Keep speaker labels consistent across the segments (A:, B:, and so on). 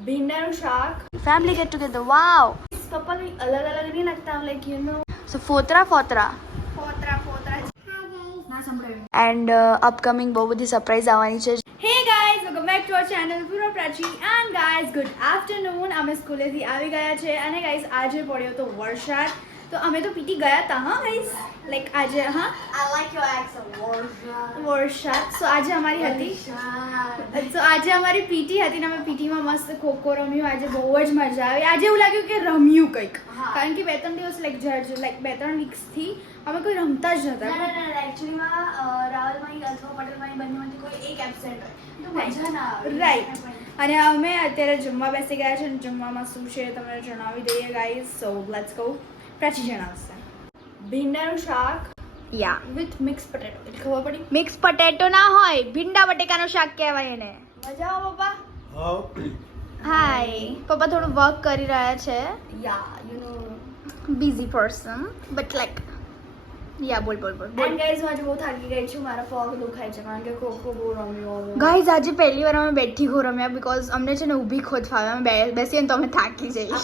A: ભીંડાનું શાક
B: family get together વાવ
A: પપ્પાને અલગ અલગ નહીં લાગતા લાઈક યુ નો
B: સો ફોતરા ફોતરા
A: ફોતરા ફોતરા
B: એન્ડ અપકમિંગ બહુ બધી સરપ્રાઈઝ આવવાની છે
A: hey guys welcome back to our channel પૂરો Prachi and guys good afternoon અમે સ્કૂલેથી આવી ગયા છે અને ગાઈઝ આજે પડ્યો તો વરસાદ તો અમે તો પીટી ગયા હતા હા ગાઈસ લાઈક આજે હા?
B: Warsha
A: સો આજે અમારી હતી. સો આજે અમારી પીટી હતી ને અમે પીટીમાં મસ્ત ખોખો રમ્યું. આજે બહુ જ મજા આવી. આજે એવું લાગ્યું કે રમ્યું કંઈક. કારણ કે બે ત્રણ દિવસ લાઈક જજ લાઈક બે ત્રણ વીક્સથી અમે કોઈ રમતા જ
B: નહોતા એકચ્યુઅલીમાં રાહુલભાઈ અથવા પટેલભાઈ બંનેમાંથી કોઈ એક એબસેન્ટ હોય. તો મજા ના આવે.
A: રાઈટ અને અમે અત્યારે જમવા બેસી ગયા છે જમવામાં શું છે તમને જણાવી દઈએ guys so let's go Prachi જણાવશે ભીંડાનું શાક
B: યા
A: વિથ મિક્સ પટેટો એટલે ખબર પડી?
B: મિક્સ પટેટો ના હોય. ભીંડા બટેકાનું શાક કહેવાય એને.
A: મજા આવો પપ્પા?
B: હાય પપ્પા થોડું વર્ક કરી રહ્યા છે.
A: Ya you know
B: busy person but like ya બોલ બોલ બોલ
A: એન્ડ ગાઈઝ આજે બહુ થાકી ગઈ છું. મારા પગ દુખાય છે કારણ કે ખોખો બહુ રમ્યો
B: ગાઈઝ આજે પહેલી વાર અમે બેઠી ખો રમ્યા બીકોઝ અમને છે ને ઊભી ખોદ ફાવે અમે બે- બેસીએ ને તો અમે થાકી જઈએ.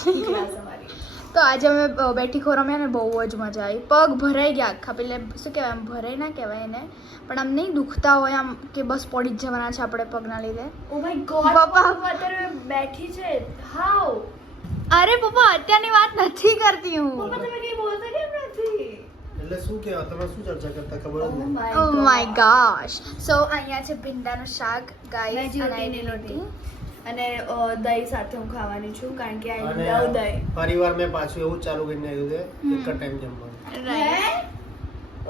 B: તો આજે અમે બેઠી ખો રમ્યા ને બહુ જ મજા આવી. પગ ભરાઈ ગયા આખા પેલે શું કહેવાય આમ ભરાઈ ના કહેવાય એને પણ આમ નહીં દુખતા હોય આમ કે બસ પડી જ જવાના છે આપણે પગના લીધે.
A: Oh માય God,
B: પપ્પા.
A: પપ્પા અત્યારે બેઠી છે. હાઉ
B: અરે પપ્પા અત્યારની વાત નથી કરતી
A: પપ્પા
B: હું
A: તમે કઈ બોલતા કેમ નથી?
C: એટલે શું કહેવા તમે શું ચર્ચા કરતા ખબર જ નહીં.
A: My
B: ઓ માય ગોશ સો અહીંયા છે ભીંડાનું શાક ગાઈસ
A: વેજી
B: અને
A: રોટી. અને દહીં સાથે હું ખાવાની છું કારણ કે આઈ લવ દહીં.
C: પરિવાર મેં પાછું એવું ચાલુ કરીને આવ્યું છે એક જ ટાઈમ જમવાનું.
A: રાઈટ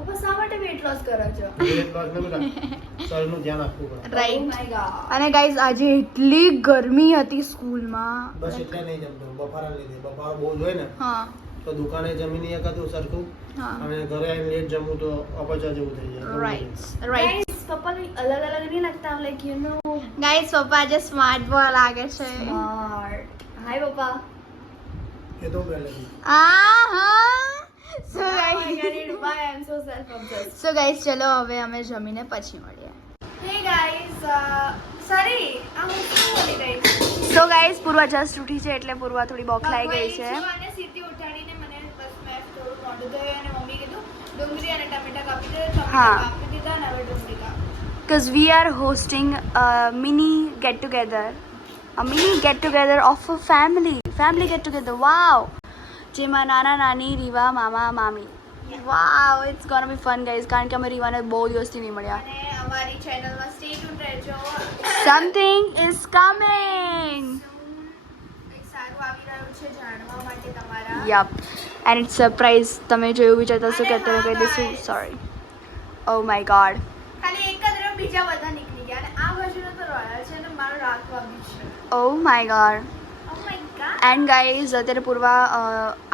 A: ઓપા શા માટે વેટ લોસ કરો છો?
C: વેટ લોસ ને શરીરનું ધ્યાન આપવું પડે.
A: Oh
B: right
A: God.
B: અને ગાઈઝ આજે એટલી ગરમી હતી સ્કૂલમાં.
C: બસ એટલે નહીં જમતો બફારા લીધે. બફારો બહુ જોઈએ હોય ને
B: હા.
C: તો દુકાને જમીને હતું સરખું. અને ઘરે આવીને લેટ જમું તો અપચા જેવું થઈ જાય.
B: રાઈટ રાઈટ
A: પપ્પાને અલગ અલગ નહીં લાગતા લાઈક યુ નો
B: ગાઈઝ પપ્પા આજે સ્માર્ટ બોય લાગે છે.
A: હાય પપ્પા.
C: એ તો ગલે
B: આ હા so
A: guys
B: guys
A: it- why I'm so self-obsessed.
B: So guys ચલો હવે અમે જમીને પછી મળીએ.
A: હે ગાઈસ સોરી આ હું શું બોલી ગઈ
B: સો ગાઈસ પૂર્વા જસ્ટ ઉઠી છે એટલે પૂર્વા થોડી બોખલાઈ ગઈ છે.
A: અને સીધી ઉઠાડીને મને બસ મેં થોડું મોઢું ધોયું અને મમ્મી કીધું ડુંગળી અને ટમેટા કાપી દે ટમેટા
B: હા.
A: કાપી દીધા અને હવે ડુંગળી કાપ.
B: Because we are hosting a mini get together a mini get together of a family family get together wow જેમાં નાના નાની રીવા મામા મામી wow it's gonna be fun guys કારણ કે અમે રીવાને બહુ દિવસથી નહીં મળ્યા
A: અને અમારી ચેનલમાં સ્ટે ટ્યુન રહેજો
B: સમથિંગ ઇઝ કમિંગ
A: કંઈક સારું આવી રહ્યું છે જાણવા માટે તમારા
B: યપ એન્ડ ઇટ્સ સરપ્રાઈઝ તમે જો એવું વિચારતા હશો કે
A: અરે
B: અત્યારે કહી
A: હા,
B: દઈશું
A: guys.
B: Sorry oh my God
A: ખાલી એક જ રહ્યો બીજા બધા નીકળી ગયા અને આ બાજુનો તો રોયલ છે અને મારો રાખવા બી છે.
B: Oh my God and guys અત્યારે પૂર્વા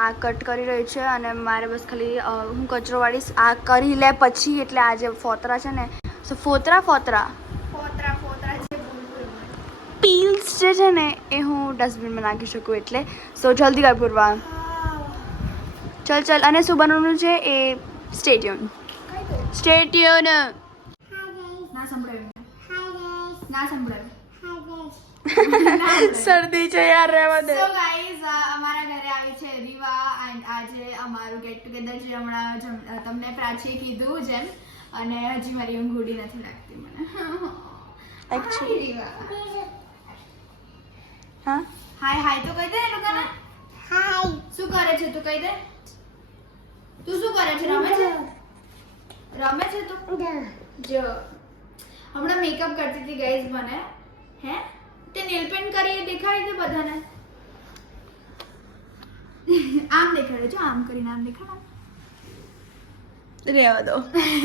B: આ કટ કરી રહી છે અને મારે બસ ખાલી હું કચરો વાળીશ આ કરી લે પછી એટલે આ જે ફોતરા છે ને સો ફોતરા ફોતરા?
A: ફોતરા ફોતરા છે
B: પીલ્સ જે છે ને એ હું ડસ્ટબિનમાં નાખી શકું એટલે. સો જલ્દી કર પૂર્વા. ચલ ચલ. અને શું બનવાનું છે? એ સ્ટેડિયમ સ્ટેડિયમ
A: ના સંભળાયું ના સંભળાયું
B: શરદી છે યાર રહેવા દે
A: સો ગાઈઝ અમારા ઘરે આવી છે રીવા એન્ડ આજે અમારું ગેટ ટુગેધર જે હમણાં તમને પ્રાચીએ કીધું જેમ. અને હજી મારી ઊંઘ ઉડી નથી લાગતી મને.
B: Actually.
A: રીવા.
B: હા?
A: હાય હાય તો કહી દે લોકોને? હાય શું કરે છે તું કહી દે? તું શું કરે છે? રમે છે? રમે છે તું? જો. હમણાં મેકઅપ કરતી હતી ગાઈઝ મને. હે? તે નેલ પેન્ટ કરી દેખાડી દે બધાને. આમ દેખાડે જો આમ કરીને આમ દેખાડો.
B: રહેવા દો.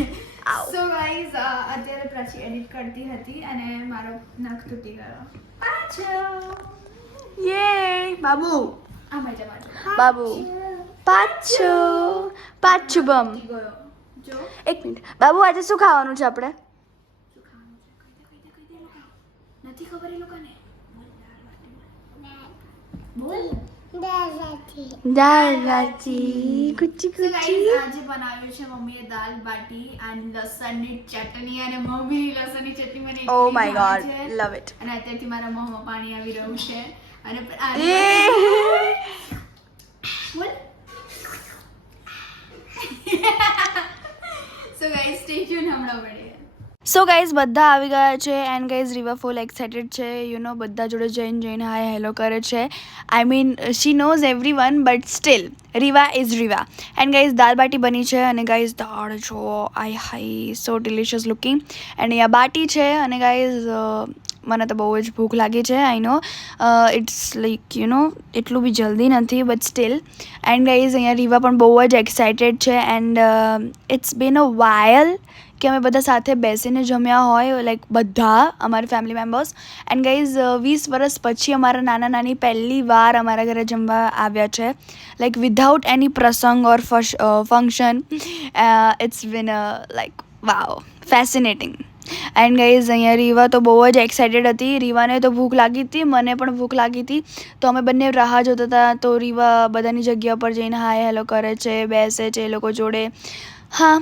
A: સો ગાઈઝ અત્યારે પ્રાચી એડિટ કરતી હતી અને મારો નખ તૂટી ગયો. પાછો
B: યે બાબુ.
A: આ મજા મજા
B: બાબુ. પાછો પાછો બમ. એક મિનિટ. બાબુ આજે શું ખાવાનું છે આપણે
A: શું ખાવાનું છે કહી દે કહી દે કહી દે લોકો નથી ખબર એ લોકોને? બોલ
B: દાળ બાટી કુચી કુચી.
A: આજે બનાવ્યું છે મમ્મીએ દાળ બાટી એન્ડ લસણની ચટણી અને મમ્મી લસણની ચટણી મને
B: ઓ માય ગોડ
A: છે.
B: લવ ઇટ
A: અને અત્યારથી મારા મોંમાં પાણી આવી રહ્યું છે. અને બોલ. સો ગાઈસ સ્ટે ટ્યુન હમણાં મળીએ
B: સો ગાઈઝ બધા આવી ગયા છે and guys Riva full excited છે. યુ નો બધા જોડે જઈને જઈને હાય હેલો કરે છે. I mean she knows everyone but still Riva is Riva and guys દાળ બાટી બની છે અને ગાઈઝ દાળ જો આઈ હાઈ સો ડિલિશિયસ લુકિંગ એન્ડ અહીંયા બાટી છે અને ગાઈઝ મને તો બહુ જ ભૂખ લાગી છે I know it's like you know એટલું બી જલ્દી નથી બટ સ્ટીલ એન્ડ ગાઈઝ અહીંયા રીવા પણ બહુ જ એક્સાઇટેડ છે and it's been a while કે અમે બધા સાથે બેસીને જમ્યા હોય લાઈક બધા અમારી ફેમિલી મેમ્બર્સ એન્ડ ગાઈઝ વીસ વર્ષ પછી અમારા નાના નાની પહેલી વાર અમારા ઘરે જમવા આવ્યા છે. લાઈક વિધાઉટ એની પ્રસંગ or function it's been like wow fascinating and guys અહીંયા રીવા તો બહુ જ એક્સાઇટેડ હતી. રીવાને તો ભૂખ લાગી હતી, મને પણ ભૂખ લાગી હતી. તો અમે બંને રાહ જોતા હતા. તો રીવા બધાની જગ્યા પર જઈને હાય હેલો કરે છે, બેસે છે, એ લોકો જોડે. હા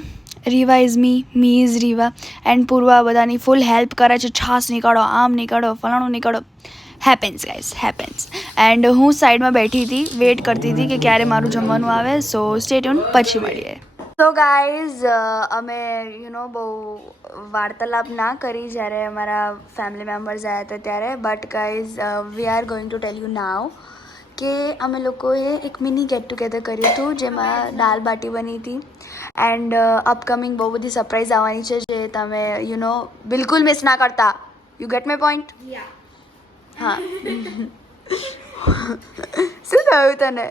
B: Riva is me me is Riva and Purva બધાની ફૂલ હેલ્પ કરે છે. છાસ નીકાળો, આમ નીકાળો, ફલાણું નીકાળો. હેપન્સ ગાઈઝ હેપન્સ એન્ડ હું સાઈડમાં બેઠી હતી, વેટ કરતી હતી કે ક્યારે મારું જમવાનું આવે, સો સ્ટેટ્યુન પછી મળીએ. સો ગાઈઝ અમે યુ નો બહુ વાર્તાલાપ ના કરી જ્યારે અમારા ફેમિલી મેમ્બર્સ આવ્યા હતા ત્યારે. But guys we are going to tell you now કે અમે લોકોએ એક મિની ગેટ ટુગેધર કર્યું હતું જેમાં દાલ બાટી બની હતી. એન્ડ અપકમિંગ બહુ બધી સરપ્રાઈઝ આવવાની છે જે તમે યુ નો બિલકુલ મિસ ના કરતા. You get my point
A: ya
B: હા. શું થયું તને?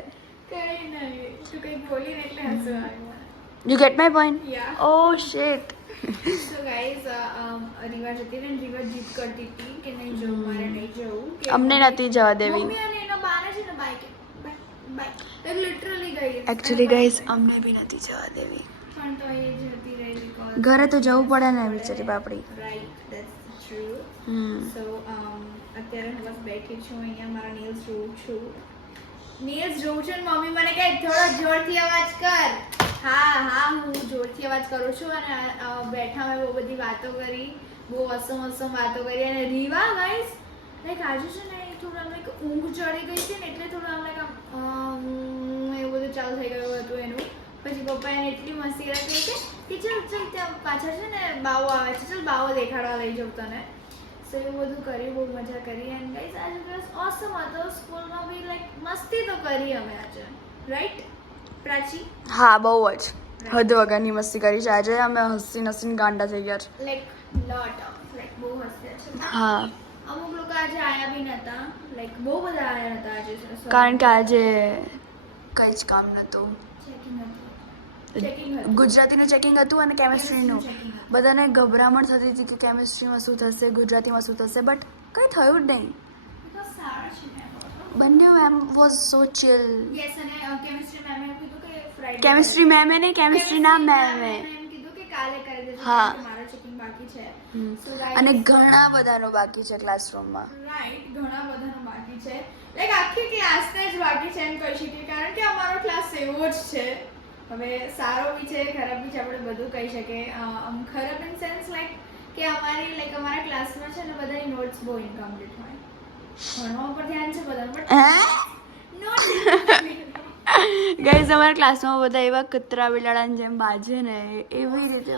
A: કઈ નહીં તું કઈ બોલી ને એટલે હસવું આવ્યું.
B: You get my point
A: ya
B: oh shit
A: so guys Riva જતી રહી રીવા જીત કરતી હતી કે નહીં જવું મારે નહીં જવું
B: અમને નથી જવા દેવી એકચ્યુઅલી ગાઈઝ અમને બી નથી જવા દેવી ઘરે તો જવું પડે ને બિચારી બાપડી
A: સો અત્યારે હું બસ બેઠી છું અહીંયા મારા નેલ્સ જોઉં છું નેલ્સ જોઉં છું મમ્મી મને કહે થોડો જોરથી અવાજ કર હું જોરથી અવાજ કરું છું અને બેઠા મેં બહુ બધી વાતો કરી, બહુ અસમ અસમ વાતો કરી અને રીવા ગાઈસ લાઈક આજે છે ને થોડું like ઊંઘ ચડી ગઈ છે ને એટલે થોડું આમ એવું બધું ચાલુ થઈ ગયું હતું એનું. પછી પપ્પા એને એટલી મસ્તી રાખી છે કે ચાલ ચાલ, ત્યાં પાછળ છે ને બાવો આવે છે, ચાલ બાવો દેખાડવા લઈ જાઉં તને. સો એવું બધું કર્યું, બહુ મજા કરી. એન્ડ ગાઈઝ આજે દિવસ ઓસમ હતો. સ્કૂલમાં બી લાઈક મસ્તી તો કરી અમે આજે. રાઈટ પ્રાચી?
B: હા, બહુ જ. હદ વગરની મસ્તી કરી છે આજે અમે હસી હસીને ગાંડા થઈ ગયા છે
A: લાઈક લોટ ઓફ લાઈક બહુ હસ્યા છે
B: હા
A: અમુક લોકો આજે આયા બી નતા લાઈક બહુ બધા આયા હતા આજે
B: કારણ કે આજે કંઈ જ કામ નહોતું ગુજરાતીનું ચેકિંગ હતું અને કેમિસ્ટ્રીનું. બધાને ગભરામણ થતી હતી કે કેમેસ્ટ્રીમાં શું થશે ગુજરાતીમાં શું થશે બટ કંઈ થયું જ નહીં બંને ma'am was so chill
A: yes અને કેમિસ્ટ્રી મેમે એમ કીધું કે
B: કેમિસ્ટ્રી મેમે ને કેમિસ્ટ્રી ના
A: મેમ કીધું કે કાલે કરી
B: હા. અને ઘણા બધાનો બાકી છે ક્લાસરૂમમાં
A: રાઈટ ઘણા બધાનો બાકી છે. લાઈક આખી ક્લાસને જ બાકી છે એમ કહી શકીએ કારણ કે અમારો ક્લાસ એવો જ છે. હવે સારો બી છે ખરાબ બી છે આપણે બધું કહી શકીએ. ખરાબ ઇન સેન્સ લાઈક કે અમારી લાઈક અમારા ક્લાસમાં છે ને બધાની નોટ્સ બહુ ઇન્કમ્પ્લીટ હોય. ભણવા ઉપર ધ્યાન છે બધા બટ નોટ
B: ગાઈઝ અમારા ક્લાસમાં બધા એવા કતરા, બિલાડાની જેમ બાજે ને એવી રીતે.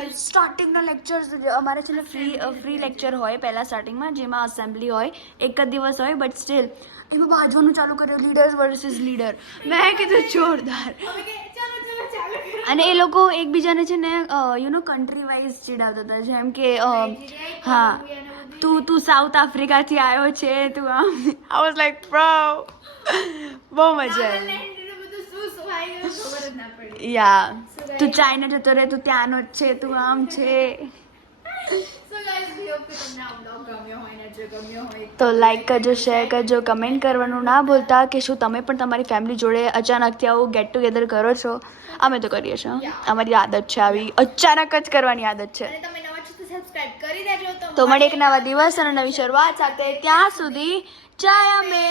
B: એ સ્ટાર્ટિંગના લેક્ચર્સ અમારે છે ને ફ્રી ફ્રી લેક્ચર હોય પહેલાં સ્ટાર્ટિંગમાં જેમાં અસેમ્બલી હોય, એક જ દિવસ હોય બટ સ્ટીલ એમાં બાજવાનું ચાલુ કર્યું લીડર વર્સિસ લીડર મેં કીધું, જોરદાર. અને એ લોકો એકબીજાને છે ને યુ નો કન્ટ્રી વાઇઝ ચીડાવતા હતા. જેમ કે હા, તું તું સાઉથ આફ્રિકાથી આવ્યો છે, તું આમ આઈ વોઝ લાઈક પ્રો બહુ મજા આવી. યા તું ચાઇના જતો રહે તું ત્યાંનો જ છે તું આમ છે. તો લાઈક કરજો શેર કરજો કમેન્ટ કરવાનું ના ભૂલતા કે શું તમે પણ તમારી ફેમિલી જોડે અચાનકથી આવું ગેટ ટુગેધર કરો છો? અમે તો કરીએ છીએ. અમારી આદત છે આવી. અચાનક જ કરવાની આદત છે. તો મળીએ એક નવા દિવસ અને નવી શરૂઆત સાથે. ત્યાં સુધી જય અમે.